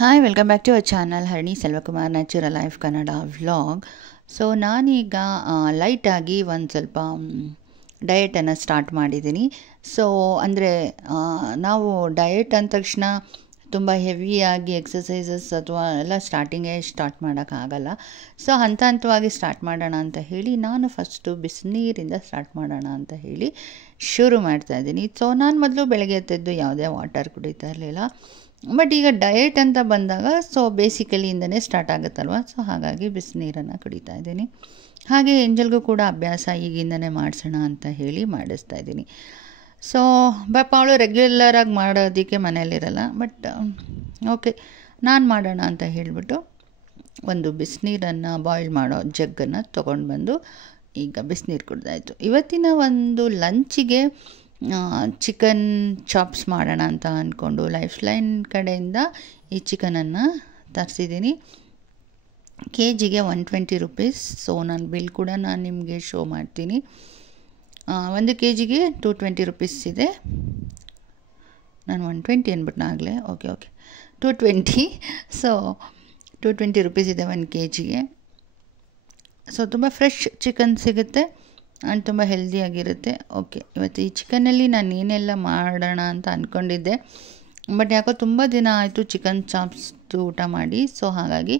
Hi welcome back to our channel Harani Selvakumar natural life Kannada vlog. So ನಾನೀಗ ಲೈಟಾಗಿ ಒಂದು ಸ್ವಲ್ಪ ಡಯಟನ್ನು ಸ್ಟಾರ್ಟ್ ಮಾಡಿದ್ದೀನಿ. ಸೊ ಅಂದರೆ ನಾವು ಡಯಟ್ ಅಂದ ತಕ್ಷಣ ತುಂಬ ಹೆವಿಯಾಗಿ ಎಕ್ಸಸೈಸಸ್ ಅಥವಾ ಎಲ್ಲ ಸ್ಟಾರ್ಟ್ ಮಾಡೋಕ್ಕಾಗಲ್ಲ. ಸೊ ಹಂತ ಹಂತವಾಗಿ ಸ್ಟಾರ್ಟ್ ಮಾಡೋಣ ಅಂತ ಹೇಳಿ ನಾನು ಫಸ್ಟು ಬಿಸಿನೀರಿಂದ ಸ್ಟಾರ್ಟ್ ಮಾಡೋಣ ಅಂತ ಹೇಳಿ ಶುರು ಮಾಡ್ತಾಯಿದ್ದೀನಿ. ಸೊ ನಾನು ಮೊದಲು ಬೆಳಗ್ಗೆ ಎದ್ದು ಯಾವುದೇ ವಾಟರ್ ಕುಡಿತಾ ಇರಲಿಲ್ಲ. ಬಟ್ ಈಗ ಡಯಟ್ ಅಂತ ಬಂದಾಗ ಸೊ ಬೇಸಿಕಲಿಯಿಂದನೇ ಸ್ಟಾರ್ಟ್ ಆಗುತ್ತಲ್ವ, ಸೊ ಹಾಗಾಗಿ ಬಿಸಿನೀರನ್ನು ಕುಡಿತಾ ಇದ್ದೀನಿ. ಹಾಗೆ ಏಂಜಲ್ಗೂ ಕೂಡ ಅಭ್ಯಾಸ ಈಗಿಂದನೇ ಮಾಡಿಸೋಣ ಅಂತ ಹೇಳಿ ಮಾಡಿಸ್ತಾ ಇದ್ದೀನಿ. ಸೊ ಪಾಪ ಅವಳು ರೆಗ್ಯುಲರಾಗಿ ಮಾಡೋದಕ್ಕೆ ಮನೇಲಿರಲ್ಲ, ಬಟ್ ಓಕೆ ನಾನು ಮಾಡೋಣ ಅಂತ ಹೇಳಿಬಿಟ್ಟು ಒಂದು ಬಿಸಿನೀರನ್ನು ಬಾಯ್ಲ್ ಮಾಡೋ ಜಗ್ಗನ್ನು ತೊಗೊಂಡು ಬಂದು ಈಗ ಬಿಸಿನೀರು ಕುಡ್ದಾಯಿತು. ಇವತ್ತಿನ ಒಂದು ಲಂಚಿಗೆ ಚಿಕನ್ ಚಾಪ್ಸ್ ಮಾಡೋಣ ಅಂತ ಅಂದ್ಕೊಂಡು ಲೈಫ್ ಲೈನ್ ಕಡೆಯಿಂದ ಈ ಚಿಕನನ್ನು ತರಿಸಿದ್ದೀನಿ. ಕೆ ಜಿಗೆ 120 ರೂಪೀಸ್. ಸೊ ನಾನು ಬಿಲ್ ಕೂಡ ನಾನು ನಿಮಗೆ ಶೋ ಮಾಡ್ತೀನಿ. 1 ಕೆ ಜಿಗೆ 220 ರೂಪೀಸ್ ಇದೆ. ನಾನು 120 ಅಂದ್ಬಿಟ್ನಾಗಲೇ ಓಕೆ 220. ಸೊ 220 ರೂಪೀಸ್ ಇದೆ 1 ಕೆ ಜಿಗೆ. ಸೊ ತುಂಬ ಫ್ರೆಶ್ ಚಿಕನ್ ಸಿಗುತ್ತೆ ಆ್ಯಂಡ್ ತುಂಬ ಹೆಲ್ದಿಯಾಗಿರುತ್ತೆ. ಓಕೆ, ಇವತ್ತು ಈ ಚಿಕನಲ್ಲಿ ನಾನು ಏನೆಲ್ಲ ಮಾಡೋಣ ಅಂತ ಅಂದ್ಕೊಂಡಿದ್ದೆ, ಬಟ್ ಯಾಕೋ ತುಂಬ ದಿನ ಆಯಿತು ಚಿಕನ್ ಚಾಪ್ಸ್ ಊಟ ಮಾಡಿ. ಸೊ ಹಾಗಾಗಿ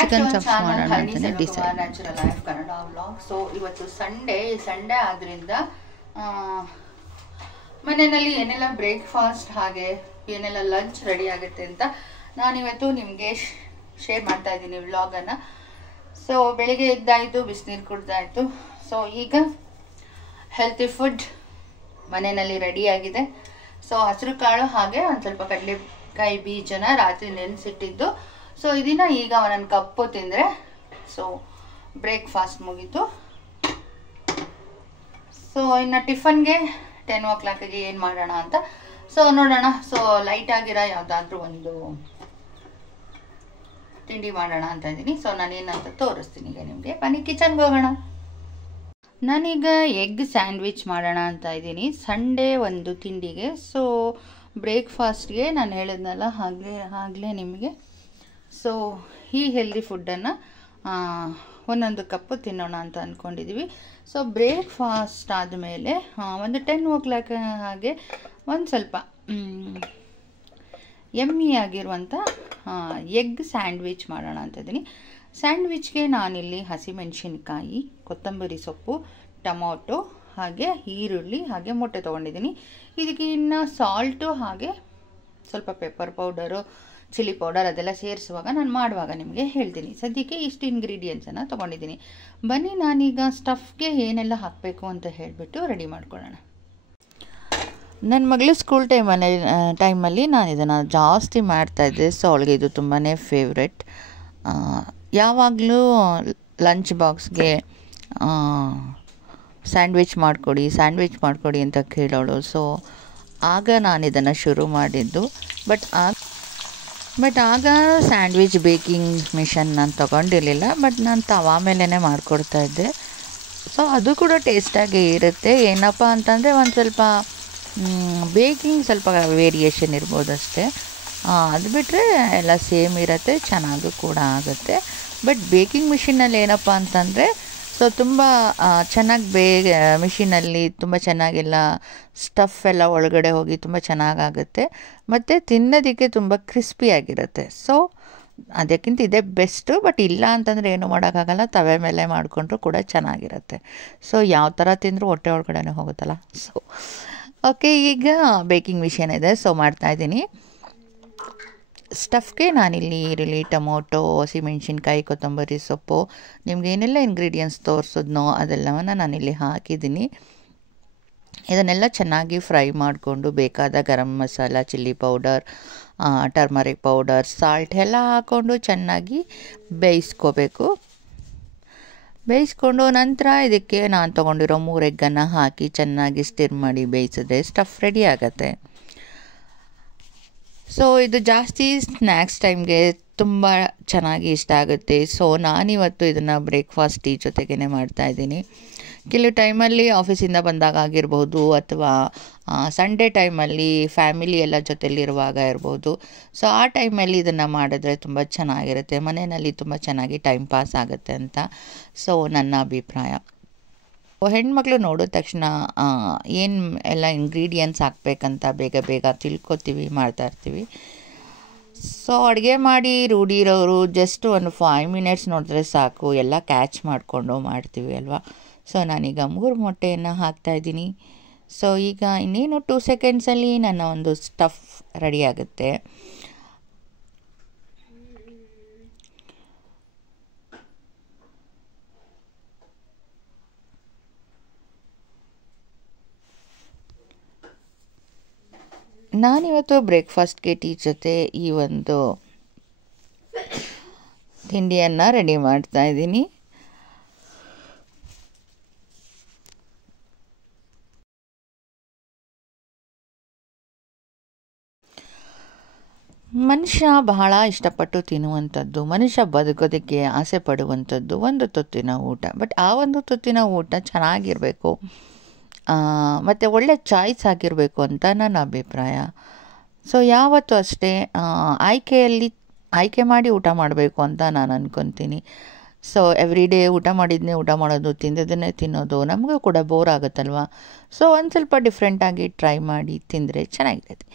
ಚಿಕನ್ ಚಾಪ್ಸ್ ಮಾಡೋಣ ಅಂತಲೇ decide. Natural life Kannada vlog. So ಇವತ್ತು ಸಂಡೇ ಆದ್ದರಿಂದ ಮನೆಯಲ್ಲಿ ಏನೆಲ್ಲ ಬ್ರೇಕ್ಫಾಸ್ಟ್ ಹಾಗೆ ಏನೆಲ್ಲ ಲಂಚ್ ರೆಡಿ ಆಗುತ್ತೆ ಅಂತ ನಾನಿವತ್ತು ನಿಮಗೆ ಶೇರ್ ಮಾಡ್ತಾ ಇದ್ದೀನಿ ವ್ಲಾಗನ್ನು. ಸೊ ಬೆಳಿಗ್ಗೆ ಎದ್ದಾಯಿತು, ಬಿಸಿನೀರು ಕುಡ್ದಾಯಿತು. ಸೊ ಈಗ ಹೆಲ್ತಿ ಫುಡ್ ಮನೆಯಲ್ಲಿ ರೆಡಿಯಾಗಿದೆ. ಸೊ ಹಸಿರು ಕಾಳು ಹಾಗೆ ಒಂದು ಸ್ವಲ್ಪ ಕಡಲೆಕಾಯಿ ಬೀಜನ ರಾತ್ರಿ ನೆನೆಸಿಟ್ಟಿದ್ದು. ಸೊ ಇದನ್ನು ಈಗ ಒಂದೊಂದು ಕಪ್ಪು ತಿಂದರೆ ಸೊ ಬ್ರೇಕ್ಫಾಸ್ಟ್ ಮುಗೀತು. ಸೊ ಇನ್ನು ಟಿಫನ್ಗೆ 10 o'clock ಏನು ಮಾಡೋಣ ಅಂತ ಸೊ ನೋಡೋಣ. ಸೊ ಲೈಟಾಗಿರೋ ಯಾವುದಾದ್ರೂ ಒಂದು ತಿಂಡಿ ಮಾಡೋಣ ಅಂತ ಇದ್ದೀನಿ. ಸೊ ನಾನೇನಂತ ತೋರಿಸ್ತೀನಿ ಈಗ ನಿಮಗೆ. ಬನ್ನಿ ಕಿಚನ್ಗೆ ಹೋಗೋಣ. ನಾನೀಗ ಎಗ್ ಸ್ಯಾಂಡ್ವಿಚ್ ಮಾಡೋಣ ಅಂತ ಇದ್ದೀನಿ ಸಂಡೇ ಒಂದು ತಿಂಡಿಗೆ. ಸೊ ಬ್ರೇಕ್ಫಾಸ್ಟ್ಗೆ ನಾನು ಹೇಳಿದ್ನಲ್ಲ ಆಗಲೇ ನಿಮಗೆ. ಸೊ ಈ ಹೆಲ್ದಿ ಫುಡ್ಡನ್ನು ಒಂದೊಂದು ಕಪ್ಪು ತಿನ್ನೋಣ ಅಂತ ಅಂದ್ಕೊಂಡಿದ್ದೀವಿ. ಸೊ ಬ್ರೇಕ್ಫಾಸ್ಟ್ ಆದಮೇಲೆ ಒಂದು 10 o'clock ಹಾಗೆ ಒಂದು ಸ್ವಲ್ಪ ಯಮ್ಮಿ ಆಗಿರುವಂಥ ಎಗ್ ಸ್ಯಾಂಡ್ವಿಚ್ ಮಾಡೋಣ ಅಂತ ಇದ್ದೀನಿ. ಸ್ಯಾಂಡ್ವಿಚ್ಗೆ ನಾನಿಲ್ಲಿ ಹಸಿಮೆಣಸಿನ್ಕಾಯಿ, ಕೊತ್ತಂಬರಿ ಸೊಪ್ಪು, ಟೊಮೊಟೊ ಹಾಗೆ ಈರುಳ್ಳಿ ಹಾಗೆ ಮೊಟ್ಟೆ ತೊಗೊಂಡಿದ್ದೀನಿ. ಇದಕ್ಕೆ ಇನ್ನು ಸಾಲ್ಟು ಹಾಗೆ ಸ್ವಲ್ಪ ಪೆಪ್ಪರ್ ಪೌಡರು, ಚಿಲ್ಲಿ ಪೌಡರ್ ಅದೆಲ್ಲ ಸೇರಿಸುವಾಗ ನಾನು ಮಾಡುವಾಗ ನಿಮಗೆ ಹೇಳ್ತೀನಿ. ಸದ್ಯಕ್ಕೆ ಇಷ್ಟು ಇಂಗ್ರೀಡಿಯೆಂಟ್ಸನ್ನು ತೊಗೊಂಡಿದ್ದೀನಿ. ಬನ್ನಿ ನಾನೀಗ ಸ್ಟಫ್ಗೆ ಏನೆಲ್ಲ ಹಾಕಬೇಕು ಅಂತ ಹೇಳಿಬಿಟ್ಟು ರೆಡಿ ಮಾಡ್ಕೊಳ್ಳೋಣ. ನನ್ನ ಮಗಳು ಸ್ಕೂಲ್ ಟೈಮಲ್ಲಿ ನಾನು ಇದನ್ನು ಜಾಸ್ತಿ ಮಾಡ್ತಾಯಿದ್ದೆ. ಸೊ ಅವಳಿಗೆ ಇದು ತುಂಬಾ ಫೇವ್ರೆಟ್. ಯಾವಾಗಲೂ ಲಂಚ್ ಬಾಕ್ಸ್ಗೆ ಸ್ಯಾಂಡ್ವಿಚ್ ಮಾಡಿಕೊಡಿ ಅಂತ ಕೇಳೋಳು. ಸೊ ಆಗ ನಾನು ಇದನ್ನು ಶುರು ಮಾಡಿದ್ದು. ಬಟ್ ಆಗ ಸ್ಯಾಂಡ್ವಿಚ್ ಬೇಕಿಂಗ್ ಮಿಷನ್ ನಾನು ತೊಗೊಂಡಿರಲಿಲ್ಲ, ಬಟ್ ನಾನು ತವಾ ಮೇಲೇ ಮಾಡಿಕೊಡ್ತಾಯಿದ್ದೆ. ಸೊ ಅದು ಕೂಡ ಟೇಸ್ಟಾಗಿ ಇರುತ್ತೆ. ಏನಪ್ಪ ಅಂತಂದರೆ ಒಂದು ಸ್ವಲ್ಪ ಬೇಕಿಂಗ್ ಸ್ವಲ್ಪ ವೇರಿಯೇಷನ್ ಇರ್ಬೋದು ಅಷ್ಟೇ. ಅದು ಬಿಟ್ಟರೆ ಎಲ್ಲ ಸೇಮ್ ಇರುತ್ತೆ, ಚೆನ್ನಾಗೂ ಕೂಡ ಆಗುತ್ತೆ. ಬಟ್ ಬೇಕಿಂಗ್ ಮಿಷಿನಲ್ಲಿ ಏನಪ್ಪ ಅಂತಂದರೆ ಸೊ ತುಂಬ ಚೆನ್ನಾಗಿ ಮಿಷಿನಲ್ಲಿ ತುಂಬ ಚೆನ್ನಾಗೆಲ್ಲ ಸ್ಟಫ್ ಎಲ್ಲ ಒಳಗಡೆ ಹೋಗಿ ತುಂಬ ಚೆನ್ನಾಗಾಗುತ್ತೆ ಮತ್ತು ತಿನ್ನೋದಕ್ಕೆ ತುಂಬ ಕ್ರಿಸ್ಪಿಯಾಗಿರುತ್ತೆ. ಸೊ ಅದಕ್ಕಿಂತ ಇದೇ ಬೆಸ್ಟು. ಬಟ್ ಇಲ್ಲ ಅಂತಂದರೆ ಏನೂ ಮಾಡೋಕ್ಕಾಗಲ್ಲ, ತವೆ ಮೇಲೆ ಮಾಡಿಕೊಂಡ್ರೂ ಕೂಡ ಚೆನ್ನಾಗಿರುತ್ತೆ. ಸೊ ಯಾವ ಥರ ತಿಂದರೂ ಹೊಟ್ಟೆ ಒಳಗಡೆ ಹೋಗುತ್ತಲ್ಲ. ಸೊ ಓಕೆ, ಈಗ ಬೇಕಿಂಗ್ ಮಿಷನ್ ಇದೆ. ಸೊ ಮಾಡ್ತಾಯಿದ್ದೀನಿ. ಸ್ಟಫ್ಗೆ ನಾನಿಲ್ಲಿ ಈರುಳ್ಳಿ, ಟೊಮೊಟೊ, ಹಸಿಮೆಣಸಿನ್ಕಾಯಿ, ಕೊತ್ತಂಬರಿ ಸೊಪ್ಪು, ನಿಮ್ಗೆ ಏನೆಲ್ಲ ಇಂಗ್ರೀಡಿಯೆಂಟ್ಸ್ ತೋರಿಸಿದ್ನೋ ಅದೆಲ್ಲವನ್ನು ನಾನಿಲ್ಲಿ ಹಾಕಿದ್ದೀನಿ. ಇದನ್ನೆಲ್ಲ ಚೆನ್ನಾಗಿ ಫ್ರೈ ಮಾಡಿಕೊಂಡು ಬೇಕಾದ garam masala, chilli powder, turmeric powder, salt ಎಲ್ಲ ಹಾಕ್ಕೊಂಡು ಚೆನ್ನಾಗಿ ಬೇಯಿಸ್ಕೊಂಡು ನಂತರ ಇದಕ್ಕೆ ನಾನು ತೊಗೊಂಡಿರೋ 3 ಎಗ್ಗನ್ನು ಹಾಕಿ ಚೆನ್ನಾಗಿ ಸ್ಟಿರ್ ಮಾಡಿ ಬೇಯಿಸಿದ್ರೆ ಸ್ಟಫ್ ರೆಡಿ ಆಗುತ್ತೆ. ಸೊ ಇದು ಜಾಸ್ತಿ ಸ್ನ್ಯಾಕ್ಸ್ ಟೈಮ್ಗೆ ತುಂಬ ಚೆನ್ನಾಗಿ ಇಷ್ಟ ಆಗುತ್ತೆ. ಸೊ ನಾನಿವತ್ತು ಇದನ್ನು ಬ್ರೇಕ್ಫಾಸ್ಟ್ ಟೀ ಜೊತೆಗೇ ಮಾಡ್ತಾಯಿದ್ದೀನಿ. ಕೆಲವು ಟೈಮಲ್ಲಿ ಆಫೀಸಿಂದ ಬಂದಾಗ ಆಗಿರ್ಬೋದು, ಅಥವಾ ಸಂಡೇ ಟೈಮಲ್ಲಿ ಫ್ಯಾಮಿಲಿ ಎಲ್ಲ ಜೊತೆಲಿರುವಾಗ ಇರ್ಬೋದು. ಸೊ ಆ ಟೈಮಲ್ಲಿ ಇದನ್ನು ಮಾಡಿದ್ರೆ ತುಂಬ ಚೆನ್ನಾಗಿರುತ್ತೆ, ಮನೆಯಲ್ಲಿ ತುಂಬ ಚೆನ್ನಾಗಿ ಟೈಮ್ ಪಾಸ್ ಆಗುತ್ತೆ ಅಂತ ಸೊ ನನ್ನ ಅಭಿಪ್ರಾಯ. ಹೆಣ್ಮಕ್ಳು ನೋಡಿದ ತಕ್ಷಣ ಏನು ಎಲ್ಲ ಇಂಗ್ರೀಡಿಯೆಂಟ್ಸ್ ಹಾಕ್ಬೇಕಂತ ಬೇಗ ಬೇಗ ತಿಳ್ಕೊತೀವಿ, ಮಾಡ್ತಾಯಿರ್ತೀವಿ. ಸೊ ಅಡುಗೆ ಮಾಡಿ ರೂಢಿ ಇರೋರು ಜಸ್ಟ್ ಒಂದು 5 ಮಿನಿಟ್ಸ್ ನೋಡಿದ್ರೆ ಸಾಕು, ಎಲ್ಲ ಕ್ಯಾಚ್ ಮಾಡಿಕೊಂಡು ಮಾಡ್ತೀವಿ ಅಲ್ವಾ. ಸೊ ನಾನೀಗ 3 ಮೊಟ್ಟೆಯನ್ನು ಹಾಕ್ತಾಯಿದ್ದೀನಿ. ಸೊ ಈಗ ಇನ್ನೇನು 2 ಸೆಕೆಂಡ್ಸಲ್ಲಿ ನನ್ನ ಒಂದು ಸ್ಟಫ್ ರೆಡಿ ಆಗುತ್ತೆ. ನಾನಿವತ್ತು ಬ್ರೇಕ್ಫಾಸ್ಟ್ಗೆ ಟೀ ಜೊತೆ ಈ ಒಂದು ತಿಂಡಿಯನ್ನು ರೆಡಿ ಮಾಡ್ತಾಯಿದ್ದೀನಿ. ಮನುಷ್ಯ ಬಹಳ ಇಷ್ಟಪಟ್ಟು ತಿನ್ನುವಂಥದ್ದು, ಮನುಷ್ಯ ಬದುಕೋದಕ್ಕೆ ಆಸೆ ಪಡುವಂಥದ್ದು ಒಂದು ತುತ್ತಿನ ಊಟ. ಬಟ್ ಆ ಒಂದು ತುತ್ತಿನ ಊಟ ಚೆನ್ನಾಗಿರಬೇಕು ಮತ್ತು ಒಳ್ಳೆ ಚಾಯ್ಸ್ ಆಗಿರಬೇಕು ಅಂತ ನನ್ನ ಅಭಿಪ್ರಾಯ. ಸೊ ಯಾವತ್ತೂ ಅಷ್ಟೇ ಆಯ್ಕೆ ಮಾಡಿ ಊಟ ಮಾಡಬೇಕು ಅಂತ ನಾನು ಅಂದ್ಕೊತೀನಿ. ಸೊ ಎವ್ರಿ ಡೇ ಊಟ ಮಾಡೋದು, ತಿಂದದನ್ನೇ ತಿನ್ನೋದು ನಮಗೂ ಕೂಡ ಬೋರ್ ಆಗುತ್ತಲ್ವ. ಸೊ ಒಂದು ಸ್ವಲ್ಪ ಡಿಫ್ರೆಂಟಾಗಿ ಟ್ರೈ ಮಾಡಿ ತಿಂದರೆ ಚೆನ್ನಾಗಿರುತ್ತೆ.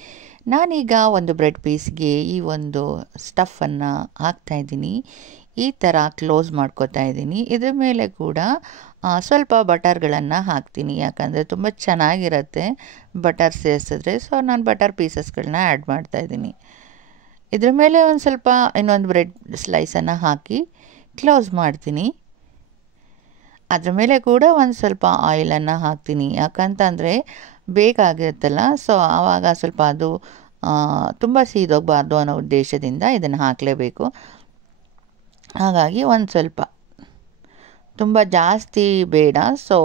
ನಾನೀಗ ಒಂದು ಬ್ರೆಡ್ ಪೀಸ್ಗೆ ಈ ಒಂದು ಸ್ಟಫನ್ನು ಹಾಕ್ತಾಯಿದ್ದೀನಿ. ಈ ಥರ ಕ್ಲೋಸ್ ಮಾಡ್ಕೋತಾ ಇದ್ದೀನಿ. ಇದ್ರ ಮೇಲೆ ಕೂಡ ಸ್ವಲ್ಪ ಬಟರ್ಗಳನ್ನು ಹಾಕ್ತೀನಿ, ಯಾಕಂದರೆ ತುಂಬ ಚೆನ್ನಾಗಿರುತ್ತೆ ಬಟರ್ ಸೇರಿಸಿದ್ರೆ. ಸೊ ನಾನು ಬಟರ್ ಪೀಸಸ್ಗಳನ್ನ ಆ್ಯಡ್ ಮಾಡ್ತಾಯಿದ್ದೀನಿ. ಇದ್ರ ಮೇಲೆ ಒಂದು ಸ್ವಲ್ಪ ಇನ್ನೊಂದು ಬ್ರೆಡ್ ಸ್ಲೈಸನ್ನು ಹಾಕಿ ಕ್ಲೋಸ್ ಮಾಡ್ತೀನಿ. ಅದ್ರ ಮೇಲೆ ಕೂಡ ಒಂದು ಸ್ವಲ್ಪ ಆಯಿಲನ್ನು ಹಾಕ್ತೀನಿ, ಯಾಕಂತಂದರೆ ಬೇಕಾಗಿರುತ್ತಲ್ಲ. ಸೊ ಆವಾಗ ಸ್ವಲ್ಪ ಅದು ತುಂಬ ಸೀದೋಗಬಾರ್ದು ಅನ್ನೋ ಉದ್ದೇಶದಿಂದ ಇದನ್ನು ಹಾಕಲೇಬೇಕು. ಹಾಗಾಗಿ ಒಂದು ಸ್ವಲ್ಪ, ತುಂಬ ಜಾಸ್ತಿ ಬೇಡ. ಸೊ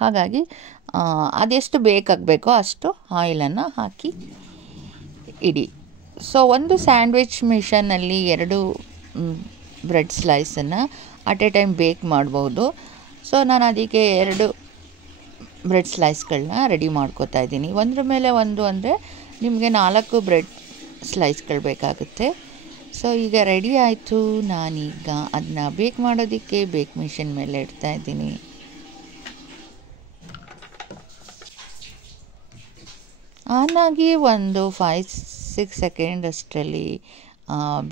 ಹಾಗಾಗಿ ಅದೆಷ್ಟು ಬೇಕಾಗಬೇಕೋ ಅಷ್ಟು ಆಯಿಲನ್ನು ಹಾಕಿ ಇಡಿ. ಸೊ ಒಂದು ಸ್ಯಾಂಡ್ವಿಚ್ ಮಿಷನ್ನಲ್ಲಿ 2 ಬ್ರೆಡ್ ಸ್ಲೈಸನ್ನು ಅಟ್ ಎ ಟೈಮ್ ಬೇಕ್ ಮಾಡ್ಬೋದು. ಸೊ ನಾನು ಅದಕ್ಕೆ 2 ಬ್ರೆಡ್ ಸ್ಲೈಸ್ಗಳನ್ನ ರೆಡಿ ಮಾಡ್ಕೋತಾ ಇದ್ದೀನಿ. ಒಂದ್ರ ಮೇಲೆ ಒಂದು ಅಂದರೆ ನಿಮಗೆ 4 ಬ್ರೆಡ್ ಸ್ಲೈಸ್ಗಳು ಬೇಕಾಗುತ್ತೆ. ಸೊ ಈಗ ರೆಡಿ ಆಯಿತು. ನಾನೀಗ ಅದನ್ನ ಬೇಕ್ ಮಾಡೋದಕ್ಕೆ ಬೇಕ್ ಮಿಷನ್ ಮೇಲೆ ಇಡ್ತಾ ಇದ್ದೀನಿ. ಆನಾಗಿ ಒಂದು 5-6 ಸೆಕೆಂಡ್ ಅಷ್ಟರಲ್ಲಿ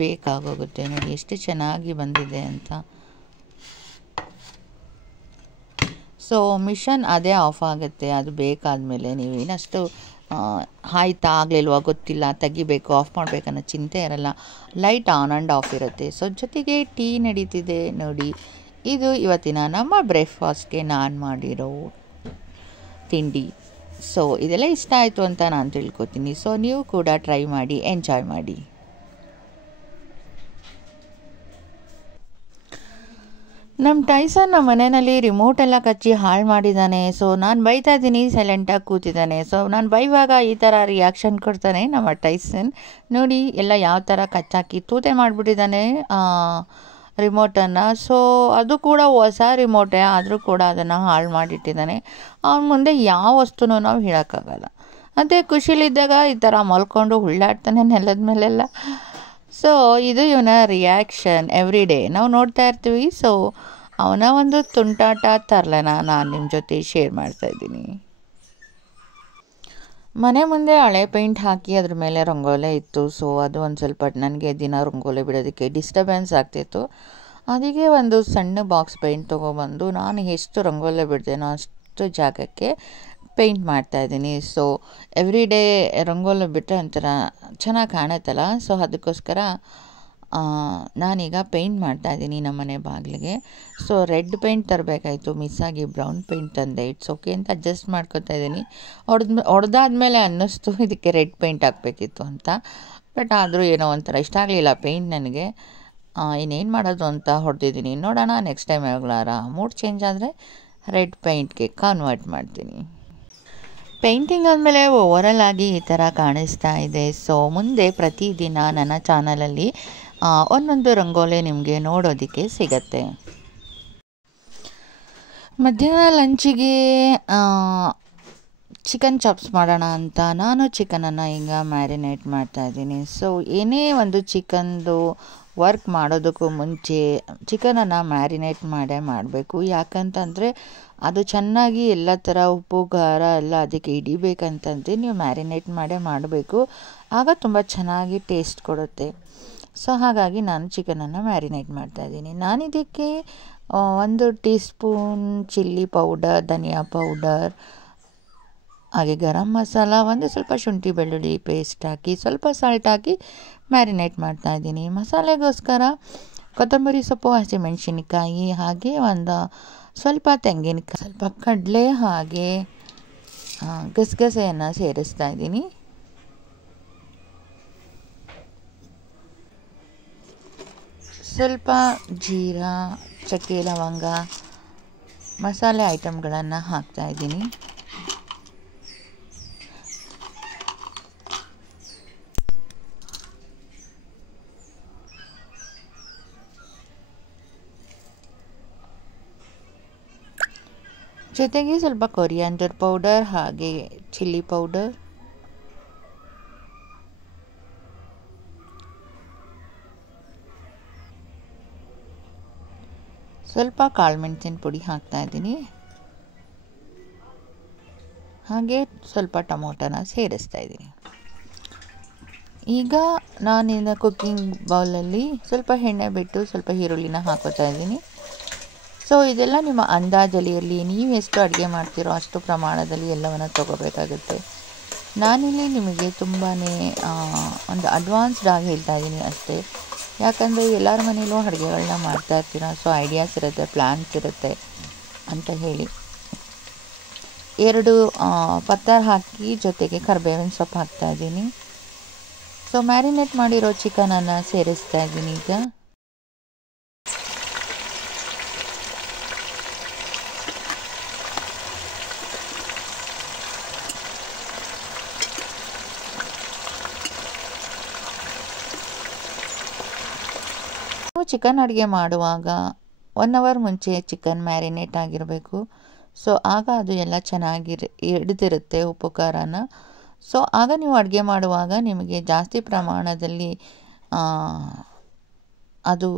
ಬೇಕಾಗೋಗುತ್ತೆ. ನೋಡಿ ಎಷ್ಟು ಚೆನ್ನಾಗಿ ಬಂದಿದೆ ಅಂತ. ಸೊ ಮಿಷನ್ ಅದೇ ಆಫ್ ಆಗುತ್ತೆ, ಅದು ಬೇಕಾದಮೇಲೆ ನೀವೇನಷ್ಟು ಆಯ್ತಾ ಆಗಲಿಲ್ವಾ ಗೊತ್ತಿಲ್ಲ, ತೆಗಿಬೇಕು ಆಫ್ ಮಾಡಬೇಕನ್ನೋ ಚಿಂತೆ ಇರಲ್ಲ. ಲೈಟ್ ಆನ್ ಆ್ಯಂಡ್ ಆಫ್ ಇರುತ್ತೆ. ಸೊ ಜೊತೆಗೆ ಟೀ ನಡೀತಿದೆ ನೋಡಿ. ಇದು ಇವತ್ತಿನ ನಮ್ಮ ಬ್ರೇಕ್ಫಾಸ್ಟ್ಗೆ ನಾನು ಮಾಡಿರೋ ತಿಂಡಿ. ಸೊ ಇದೆಲ್ಲ ಇಷ್ಟ ಆಯಿತು ಅಂತ ನಾನು ತಿಳ್ಕೊತೀನಿ. ಸೊ ನೀವು ಕೂಡ ಟ್ರೈ ಮಾಡಿ, ಎಂಜಾಯ್ ಮಾಡಿ. ನಮ್ಮ ಟೈಸನ್ ನಮ್ಮ ಮನೆಯಲ್ಲಿ ರಿಮೋಟೆಲ್ಲ ಕಚ್ಚಿ ಹಾಳು ಮಾಡಿದ್ದಾನೆ. ಸೊ ನಾನು ಬೈತಾ ಇದ್ದೀನಿ, ಸೈಲೆಂಟಾಗಿ ಕೂತಿದ್ದಾನೆ. ಸೊ ನಾನು ಬೈವಾಗ ಈ ಥರ ರಿಯಾಕ್ಷನ್ ಕೊಡ್ತಾನೆ ನಮ್ಮ ಟೈಸನ್. ನೋಡಿ ಎಲ್ಲ ಯಾವ ಥರ ಕಚ್ಚಾಕಿ ತೂತೆ ಮಾಡಿಬಿಟ್ಟಿದ್ದಾನೆ ರಿಮೋಟನ್ನು. ಸೊ ಅದು ಕೂಡ ಹೊಸ ರಿಮೋಟೇ, ಆದರೂ ಕೂಡ ಅದನ್ನು ಹಾಳು ಮಾಡಿಟ್ಟಿದ್ದಾನೆ. ಅವನ ಮುಂದೆ ಯಾವ ವಸ್ತುನೂ ನಾವು ಹೇಳೋಕ್ಕಾಗಲ್ಲ. ಅದೇ ಖುಷಿಲಿದ್ದಾಗ ಈ ಥರ ಮಲ್ಕೊಂಡು ಹುಳ್ಳಾಡ್ತಾನೆ ನೆಲದ ಮೇಲೆಲ್ಲ. ಸೊ ಇದು ಇವನ ರಿಯಾಕ್ಷನ್ ಎವ್ರಿ ಡೇ ನಾವು ನೋಡ್ತಾ ಇರ್ತೀವಿ. ಸೊ ಅವನ ಒಂದು ತುಂಟಾಟ ತರಲೆನ ನಾನು ನಿಮ್ಮ ಜೊತೆ ಶೇರ್ ಮಾಡ್ತಾಯಿದ್ದೀನಿ. ಮನೆ ಮುಂದೆ ಹಳೆ ಪೇಂಟ್ ಹಾಕಿ ಅದ್ರ ಮೇಲೆ ರಂಗೋಲೆ ಇತ್ತು. ಸೊ ಅದು ಒಂದು ಸ್ವಲ್ಪ ನನಗೆ ದಿನ ರಂಗೋಲೆ ಬಿಡೋದಕ್ಕೆ ಡಿಸ್ಟರ್ಬೆನ್ಸ್ ಆಗ್ತಿತ್ತು. ಅದಕ್ಕೆ ಒಂದು ಸಣ್ಣ ಬಾಕ್ಸ್ ಪೇಂಟ್ ತೊಗೊಬಂದು ನಾನು ಎಷ್ಟು ರಂಗೋಲೆ ಬಿಡ್ತೇನೋ ಅಷ್ಟು ಜಾಗಕ್ಕೆ ಪೇಂಟ್ ಮಾಡ್ತಾಯಿದ್ದೀನಿ. ಸೊ ಎವ್ರಿ ಡೇ ರಂಗೋಲಿ ಬಿಟ್ಟರೆ ಒಂಥರ ಚೆನ್ನಾಗಿ ಕಾಣುತ್ತಲ್ಲ. ಸೊ ಅದಕ್ಕೋಸ್ಕರ ನಾನೀಗ ಪೇಂಟ್ ಮಾಡ್ತಾಯಿದ್ದೀನಿ ನಮ್ಮನೆ ಬಾಗಿಲಿಗೆ. ಸೊ ರೆಡ್ ಪೇಂಟ್ ತರಬೇಕಾಯಿತು, ಮಿಸ್ಸಾಗಿ ಬ್ರೌನ್ ಪೇಂಟ್ ತಂದೆ. ಇಟ್ಸ್ ಓಕೆ ಅಂತ ಅಡ್ಜಸ್ಟ್ ಮಾಡ್ಕೊತಾ ಇದ್ದೀನಿ. ಹೊಡೆದಾದ್ಮೇಲೆ ಅನ್ನಿಸ್ತು ಇದಕ್ಕೆ ರೆಡ್ ಪೇಂಟ್ ಹಾಕಬೇಕಿತ್ತು ಅಂತ. ಬಟ್ ಆದರೂ ಏನೋ ಒಂಥರ ಇಷ್ಟ ಆಗಲಿಲ್ಲ ಪೇಂಟ್ ನನಗೆ. ಇನ್ನೇನು ಮಾಡೋದು ಅಂತ ಹೊಡೆದಿದ್ದೀನಿ. ನೋಡೋಣ ನೆಕ್ಸ್ಟ್ ಟೈಮ್ ಯಾವಾಗಲಾರ ಮೂಡ್ ಚೇಂಜ್ ಆದರೆ ರೆಡ್ ಪೇಂಟ್ಗೆ ಕನ್ವರ್ಟ್ ಮಾಡ್ತೀನಿ. ಪೇಂಟಿಂಗ್ ಆದಮೇಲೆ ಓವರಲ್ ಆಗಿ ಈ ಥರ ಕಾಣಿಸ್ತಾ ಇದೆ. ಸೊ ಮುಂದೆ ಪ್ರತಿದಿನ ನನ್ನ ಚಾನಲಲ್ಲಿ ಒಂದೊಂದು ರಂಗೋಲಿ ನಿಮಗೆ ನೋಡೋದಕ್ಕೆ ಸಿಗತ್ತೆ. ಮಧ್ಯಾಹ್ನ ಲಂಚಿಗೆ ಚಿಕನ್ ಚಾಪ್ಸ್ ಮಾಡೋಣ ಅಂತ ನಾನು ಚಿಕನನ್ನು ಈಗ ಮ್ಯಾರಿನೇಟ್ ಮಾಡ್ತಾಯಿದ್ದೀನಿ. ಸೊ ಏನೇ ಒಂದು ಚಿಕನ್ದು ವರ್ಕ್ ಮಾಡೋದಕ್ಕೂ ಮುಂಚೆ ಚಿಕನನ್ನು ಮ್ಯಾರಿನೇಟ್ ಮಾಡಬೇಕು. ಯಾಕಂತಂದರೆ ಅದು ಚೆನ್ನಾಗಿ ಎಲ್ಲ ಥರ ಉಪ್ಪು ಖಾರ ಎಲ್ಲ ಅದಕ್ಕೆ ಹಿಡಿಬೇಕಂತಂದರೆ ನೀವು ಮ್ಯಾರಿನೇಟ್ ಮಾಡಬೇಕು. ಆಗ ತುಂಬ ಚೆನ್ನಾಗಿ ಟೇಸ್ಟ್ ಕೊಡುತ್ತೆ. ಸೊ ಹಾಗಾಗಿ ನಾನು ಚಿಕನನ್ನು ಮ್ಯಾರಿನೇಟ್ ಮಾಡ್ತಾಯಿದ್ದೀನಿ. ನಾನಿದಕ್ಕೆ 1 ಟೀ ಸ್ಪೂನ್ ಚಿಲ್ಲಿ ಪೌಡರ್, ಧನಿಯಾ ಪೌಡರ್, ಹಾಗೆ ಗರಂ ಮಸಾಲ, ಒಂದು ಸ್ವಲ್ಪ ಶುಂಠಿ ಬೆಳ್ಳುಳ್ಳಿ ಪೇಸ್ಟ್ ಹಾಕಿ ಸ್ವಲ್ಪ ಸಾಲ್ಟ್ ಹಾಕಿ ಮ್ಯಾರಿನೇಟ್ ಮಾಡ್ತಾಯಿದ್ದೀನಿ. ಮಸಾಲೆಗೋಸ್ಕರ ಕೊತ್ತಂಬರಿ ಸೊಪ್ಪು, ಹಸಿಮೆಣಸಿನಕಾಯಿ, ಹಾಗೆ ಒಂದು ಸ್ವಲ್ಪ ತೆಂಗಿನಕಾಯಿ, ಸ್ವಲ್ಪ ಕಡಲೆ, ಹಾಗೆ ಗಸಗಸೆಯನ್ನು ಸೇರಿಸ್ತಾ ಇದ್ದೀನಿ. ಸ್ವಲ್ಪ ಜೀರಾ, ಚಕ್ಕೆ, ಲವಂಗ, ಮಸಾಲೆ ಐಟಮ್ಗಳನ್ನು ಹಾಕ್ತಾಯಿದ್ದೀನಿ. ಜೊತೆಗೆ ಸ್ವಲ್ಪ ಕೊರಿಯಾಂಡರ್ ಪೌಡರ್ ಹಾಗೆ ಚಿಲ್ಲಿ ಪೌಡರ್, ಸ್ವಲ್ಪ ಕಾಳುಮೆಣಸಿನ ಪುಡಿ ಹಾಕ್ತಾ ಇದ್ದೀನಿ. ಹಾಗೆ ಸ್ವಲ್ಪ ಟೊಮೊಟೊನ ಸೇರಿಸ್ತಾ ಇದ್ದೀನಿ. ಈಗ ನಾನಿನ್ನ ಕುಕ್ಕಿಂಗ್ ಬೌಲಲ್ಲಿ ಸ್ವಲ್ಪ ಎಣ್ಣೆ ಬಿಟ್ಟು ಸ್ವಲ್ಪ ಈರುಳ್ಳಿನ ಹಾಕೋತಾ ಇದ್ದೀನಿ. ಸೊ ಇದೆಲ್ಲ ನಿಮ್ಮ ಅಂದಾಜಲ್ಲಿ ಇರಲಿ. ನೀವು ಎಷ್ಟು ಅಡುಗೆ ಮಾಡ್ತೀರೋ ಅಷ್ಟು ಪ್ರಮಾಣದಲ್ಲಿ ಎಲ್ಲವನ್ನು ತೊಗೋಬೇಕಾಗುತ್ತೆ. ನಾನಿಲ್ಲಿ ನಿಮಗೆ ತುಂಬಾ ಒಂದು ಅಡ್ವಾನ್ಸ್ಡ್ ಆಗಿ ಹೇಳ್ತಾ ಇದ್ದೀನಿ ಅಷ್ಟೇ. ಯಾಕಂದರೆ ಎಲ್ಲರ ಮನೇಲೂ ಅಡುಗೆಗಳನ್ನ ಮಾಡ್ತಾ ಇರ್ತೀರ. ಸೊ ಐಡಿಯಾಸ್ ಇರುತ್ತೆ, ಪ್ಲ್ಯಾನ್ಸ್ ಇರುತ್ತೆ ಅಂತ ಹೇಳಿ 2 ಪತ್ತರ ಹಾಕಿ ಜೊತೆಗೆ ಕರಿಬೇವಿನ ಸೊಪ್ಪು ಹಾಕ್ತಾಯಿದ್ದೀನಿ. ಸೊ ಮ್ಯಾರಿನೇಟ್ ಮಾಡಿರೋ ಚಿಕನನ್ನು ಸೇರಿಸ್ತಾ ಇದ್ದೀನಿ. ಈಗ ಚಿಕನ್ ಅಡುಗೆ ಮಾಡುವಾಗ 1 ಅವರ್ ಮುಂಚೆ ಚಿಕನ್ ಮ್ಯಾರಿನೇಟ್ ಆಗಿರಬೇಕು. ಸೊ ಆಗ ಅದು ಎಲ್ಲ ಚೆನ್ನಾಗಿ ಹಿಡಿದಿರುತ್ತೆ ಉಪ್ಪು ಖಾರನ. ಸೊ ಆಗ ನೀವು ಅಡುಗೆ ಮಾಡುವಾಗ ನಿಮಗೆ ಜಾಸ್ತಿ ಪ್ರಮಾಣದಲ್ಲಿ ಅದು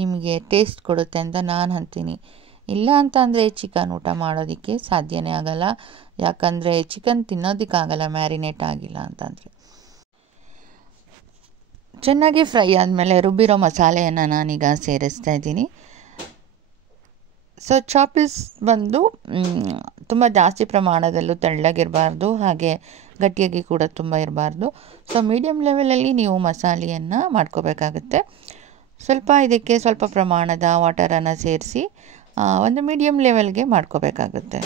ನಿಮಗೆ ಟೇಸ್ಟ್ ಕೊಡುತ್ತೆ ಅಂತ ನಾನು ಅಂತೀನಿ. ಇಲ್ಲ ಅಂತ ಅಂದರೆ ಚಿಕನ್ ಊಟ ಮಾಡೋದಕ್ಕೆ ಸಾಧ್ಯನೇ ಆಗಲ್ಲ. ಯಾಕಂದರೆ ಚಿಕನ್ ತಿನ್ನೋದಕ್ಕಾಗಲ್ಲ ಮ್ಯಾರಿನೇಟ್ ಆಗಿಲ್ಲ ಅಂತಂದರೆ. ಚೆನ್ನಾಗಿ ಫ್ರೈ ಆದಮೇಲೆ ರುಬ್ಬಿರೋ ಮಸಾಲೆಯನ್ನು ನಾನೀಗ ಸೇರಿಸ್ತಾ ಇದ್ದೀನಿ. ಸೊ ಚಾಪಿಸ್ ಬಂದು ತುಂಬ ಜಾಸ್ತಿ ಪ್ರಮಾಣದಲ್ಲೂ ತೆಳ್ಳಗಿರಬಾರ್ದು, ಹಾಗೆ ಗಟ್ಟಿಯಾಗಿ ಕೂಡ ತುಂಬ ಇರಬಾರ್ದು. ಸೊ ಮೀಡಿಯಮ್ ಲೆವೆಲಲ್ಲಿ ನೀವು ಮಸಾಲೆಯನ್ನು ಮಾಡ್ಕೋಬೇಕಾಗುತ್ತೆ. ಇದಕ್ಕೆ ಸ್ವಲ್ಪ ಪ್ರಮಾಣದ ವಾಟರನ್ನು ಸೇರಿಸಿ ಒಂದು ಮೀಡಿಯಮ್ ಲೆವೆಲ್ಗೆ ಮಾಡ್ಕೋಬೇಕಾಗುತ್ತೆ.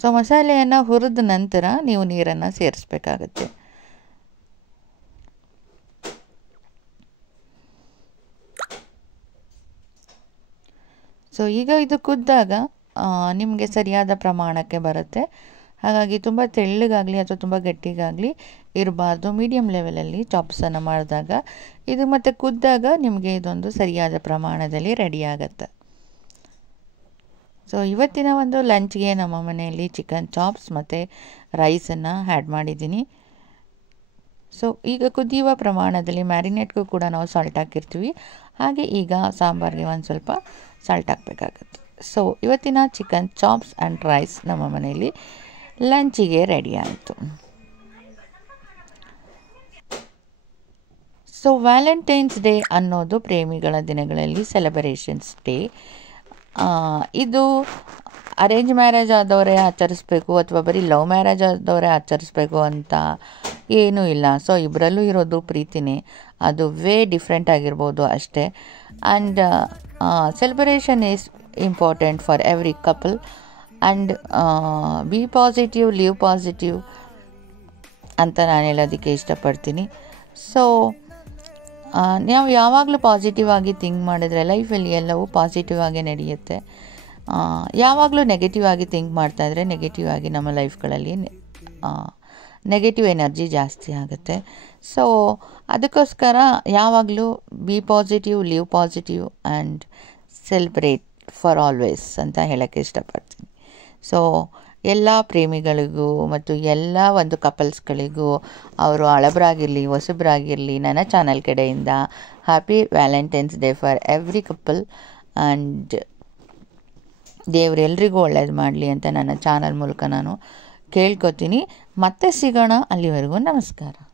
ಸೊ ಮಸಾಲೆಯನ್ನು ಹುರಿದ ನಂತರ ನೀವು ನೀರನ್ನು ಸೇರಿಸ್ಬೇಕಾಗುತ್ತೆ. ಸೊ ಈಗ ಇದು ಕುದ್ದಾಗ ನಿಮಗೆ ಸರಿಯಾದ ಪ್ರಮಾಣಕ್ಕೆ ಬರುತ್ತೆ. ಹಾಗಾಗಿ ತುಂಬ ತೆಳ್ಳಗಾಗಲಿ ಅಥವಾ ತುಂಬ ಗಟ್ಟಿಗಾಗಲಿ ಇರಬಾರ್ದು. ಮೀಡಿಯಮ್ ಲೆವೆಲಲ್ಲಿ ಚಾಪ್ಸನ್ನು ಮಾಡಿದಾಗ ಇದು ಮತ್ತು ಕುದ್ದಾಗ ನಿಮಗೆ ಇದೊಂದು ಸರಿಯಾದ ಪ್ರಮಾಣದಲ್ಲಿ ರೆಡಿ ಆಗುತ್ತೆ. ಸೊ ಇವತ್ತಿನ ಒಂದು ಲಂಚ್ಗೆ ನಮ್ಮ ಮನೆಯಲ್ಲಿ ಚಿಕನ್ ಚಾಪ್ಸ್ ಮತ್ತು ರೈಸನ್ನು ಆ್ಯಡ್ ಮಾಡಿದ್ದೀನಿ. ಸೊ ಈಗ ಕುದಿಯುವ ಪ್ರಮಾಣದಲ್ಲಿ ಮ್ಯಾರಿನೇಟ್ಗೂ ಕೂಡ ನಾವು ಸಾಲ್ಟ್ ಹಾಕಿರ್ತೀವಿ. ಹಾಗೆ ಈಗ ಸಾಂಬಾರಿಗೆ ಒಂದು ಸ್ವಲ್ಪ ಸಾಲ್ಟ್ ಹಾಕಬೇಕಾಗುತ್ತೆ. ಸೊ ಇವತ್ತಿನ ಚಿಕನ್ ಚಾಪ್ಸ್ ಆ್ಯಂಡ್ ರೈಸ್ ನಮ್ಮ ಮನೆಯಲ್ಲಿ ಲಂಚಿಗೆ ರೆಡಿ ಆಯಿತು. ಸೊ ವ್ಯಾಲೆಂಟೈನ್ಸ್ ಡೇ ಅನ್ನೋದು ಪ್ರೇಮಿಗಳ ದಿನಗಳಲ್ಲಿ ಸೆಲೆಬ್ರೇಷನ್ಸ್ ಡೇ. ಇದು ಅರೇಂಜ್ ಮ್ಯಾರೇಜ್ ಆದವರೇ ಆಚರಿಸ್ಬೇಕು ಅಥವಾ ಬರೀ ಲವ್ ಮ್ಯಾರೇಜ್ ಆದವರೇ ಆಚರಿಸ್ಬೇಕು ಅಂತ ಏನೂ ಇಲ್ಲ. ಸೊ ಇಬ್ಬರಲ್ಲೂ ಇರೋದು ಪ್ರೀತಿನೇ, ಅದು ವೇ ಡಿಫ್ರೆಂಟ್ ಆಗಿರ್ಬೋದು ಅಷ್ಟೇ. And celebration is important for every couple. And be positive, live positive ಅಂತ ನಾನು ಹೇಳೋದಕ್ಕೆ ಇಷ್ಟಪಡ್ತೀನಿ. ಸೊ ನಾವು ಯಾವಾಗಲೂ ಪಾಸಿಟಿವ್ ಆಗಿ ಥಿಂಕ್ ಮಾಡಿದ್ರೆ ಲೈಫಲ್ಲಿ ಎಲ್ಲವೂ ಪಾಸಿಟಿವ್ ಆಗಿ ನಡೆಯುತ್ತೆ. ಯಾವಾಗಲೂ ನೆಗೆಟಿವ್ ಆಗಿ ಥಿಂಕ್ ಮಾಡ್ತಾಯಿದ್ರೆ ನೆಗೆಟಿವ್ ಆಗಿ ನಮ್ಮ ಲೈಫ್ಗಳಲ್ಲಿ ನೆಗೆಟಿವ್ ಎನರ್ಜಿ ಜಾಸ್ತಿ ಆಗುತ್ತೆ. ಸೊ ಅದಕ್ಕೋಸ್ಕರ ಯಾವಾಗಲೂ be positive, live positive and celebrate for always ಅಂತ ಹೇಳೋಕ್ಕೆ ಇಷ್ಟಪಡ್ತೀನಿ. ಸೊ ಎಲ್ಲ ಪ್ರೇಮಿಗಳಿಗೂ ಮತ್ತು ಎಲ್ಲ ಒಂದು ಕಪಲ್ಸ್ಗಳಿಗೂ, ಅವರು ಹಳಬರಾಗಿರಲಿ ಹೊಸಬರಾಗಿರಲಿ, ನನ್ನ ಚಾನಲ್ ಕಡೆಯಿಂದ happy Valentine's day for every couple. And ದೇವ್ರು ಎಲ್ರಿಗೂ ಒಳ್ಳೇದು ಮಾಡಲಿ ಅಂತ ನನ್ನ ಚಾನಲ್ ಮೂಲಕ ನಾನು ಕೇಳ್ಕೊತೀನಿ. ಮತ್ತೆ ಸಿಗೋಣ. ಅಲ್ಲಿವರೆಗೂ ನಮಸ್ಕಾರ.